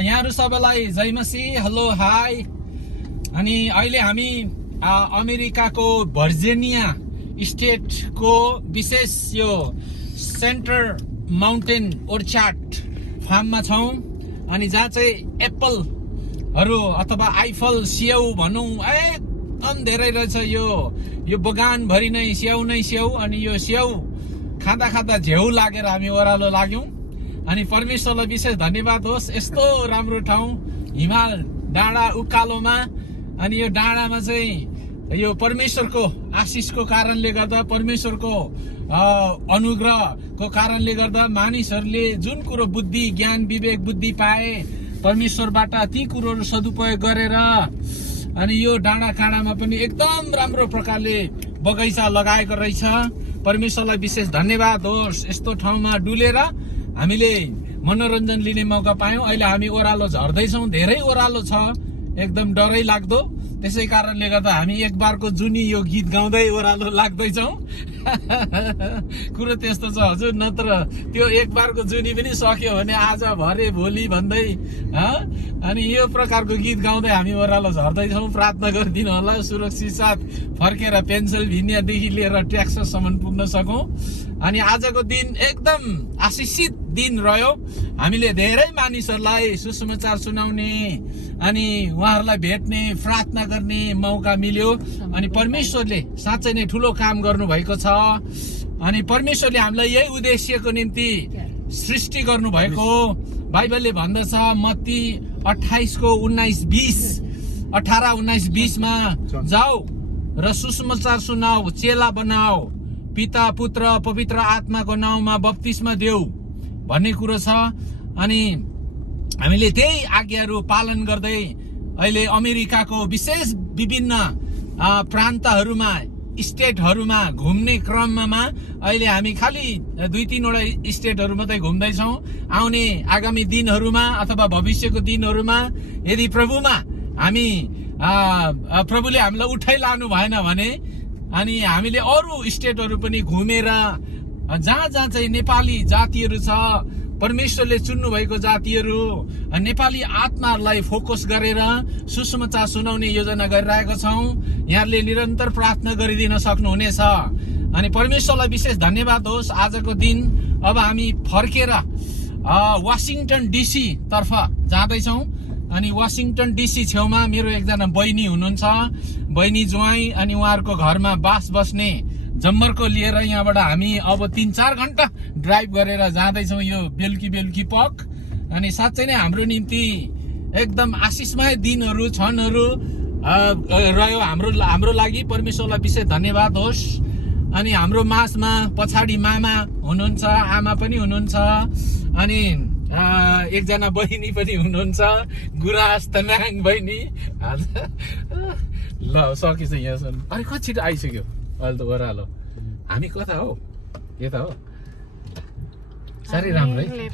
यहाँहरु सबैलाई जय मसीह, hello hi. अनि अहिले हामी अमेरिकाको भर्जिनिया स्टेटको विशेष यो सेन्टर माउन्टेन ओर्चार्ड फार्ममा छौं। अनि जहाँ चाहिँ एप्पलहरु अथवा आइफल स्याउ भनौं एकदम धेरै रहेछ। यो बगान भरि नै स्याउ नै स्याउ। अनि यो स्याउ खाँदा खाँदा झ्याउ लागेर हामी ओह्रालो लाग्यौं। अनि परमेश्वरलाई विशेष धन्यवाद होस्, यस्तो राम्रो ठाउँ हिमाल डाँडा उकालोमा। अनि यो डाँडामा चाहिँ यो परमेश्वरको आशिषको कारणले गर्दा, परमेश्वरको अनुग्रहको कारणले गर्दा मानिसहरूले जुन कुरो बुद्धि ज्ञान विवेक बुद्धि पाए परमेश्वरबाट ती कुरोहरू सदुपयोग गरेर अनि यो डाँडा काँडामा पनि एकदम राम्रो प्रकारले बगैँचा लगाएको रहेछ। परमेश्वरलाई विशेष धन्यवाद होस्, यस्तो ठाउँमा डुलेर हामीले मनोरञ्जन लिने मौका पायौं। अहिले हामी ओह्रालो झर्दैछौं, धेरै ओह्रालो छ, एकदम डरै लाग्दो। त्यसै कारणले गर्दा हामी एक बारको जुनी यो गीत गाउँदै ओह्रालो लाग्दैछौं। कुरो त्यस्तो छ हजुर, नत्र त्यो एक बारको जुनी पनि सक्यो भने आज भरे भोलि भन्दै अनि यो प्रकारको गीत गाउँदै हामी ओह्रालो झर्दैछौं। प्रार्थना गरिदिनु होला सुरक्षित साथ फर्केर पेन्सिल्भेनियादेखि लिएर टेक्साससम्म पुग्न सकौं। अनि आजको दिन एकदम आशिषित दिन रह्यो। हामीले धेरै मानिसहरूलाई सुसमाचार सुनाउने अनि उहाँहरूलाई भेट्ने प्रार्थना गर्ने मौका मिल्यो। अनि परमेश्वरले साँच्चै नै ठुलो काम गर्नु भएको छ। अनि परमेश्वरले हामीलाई यही उद्देश्यको निम्ति सृष्टि गर्नु भएको हो। बाइबलले भन्दछ मत्ती 18:19-20 मा जाऊ र सुसमाचार सुनाऊ, चेला बनाऊ, पिता पुत्र पवित्र आत्माको नाउँमा बप्तिस्मा देऊ भन्ने कुरो छ। अनि हामीले त्यही आज्ञाहरू पालन गर्दै अहिले अमेरिकाको विशेष विभिन्न प्रान्तहरूमा स्टेटहरूमा घुम्ने क्रममा अहिले हामी खालि 2-3 वटा स्टेटहरू मात्रै घुम्दैछौँ। आउने आगामी दिनहरूमा अथवा भविष्यको दिनहरूमा यदि प्रभुले हामीलाई उठाइलानु भएन भने अनि हामीले अरू स्टेटहरू पनि घुमेर जहाँ जहाँ चाहिँ नेपाली जातिहरू छ, परमेश्वरले चुन्नु भएको जातिहरू, नेपाली आत्माहरूलाई फोकस गरेर सुसमाचार सुनाउने योजना गरिरहेका छौं। यहाँहरूले निरन्तर प्रार्थना गरिदिन सक्नुहुनेछ। अनि परमेश्वरलाई विशेष धन्यवाद होस्। आजको दिन अब हामी फर्केर वाशिङटन डीसी तर्फ जाँदैछौँ। अनि वाशिङटन डीसी छेउमा मेरो एकजना बहिनी हुनुहुन्छ, बहिनी ज्वाइँ। अनि उहाँहरूको घरमा बास बस्ने जम्मरको लिएर यहाँबाट हामी अब 3-4 घण्टा ड्राइभ गरेर जाँदैछौँ यो बेलुकी पख। अनि साँच्चै नै हाम्रो निम्ति एकदम आशिषमय दिनहरू क्षणहरू रह्यो हाम्रो लागि। परमेश्वरलाई विशेष धन्यवाद होस्। अनि हाम्रो माझमा पछाडि मामा हुनुहुन्छ, आमा पनि हुनुहुन्छ, अनि एकजना बहिनी पनि हुनुहुन्छ, गुराँस तनाङ बहिनी। ल सकेछ यहाँसम्म। अरे कति छिटो आइसक्यो अहिले त ओह्रालो। हामी कता हो? यता हो। साह्रै राम्रो है।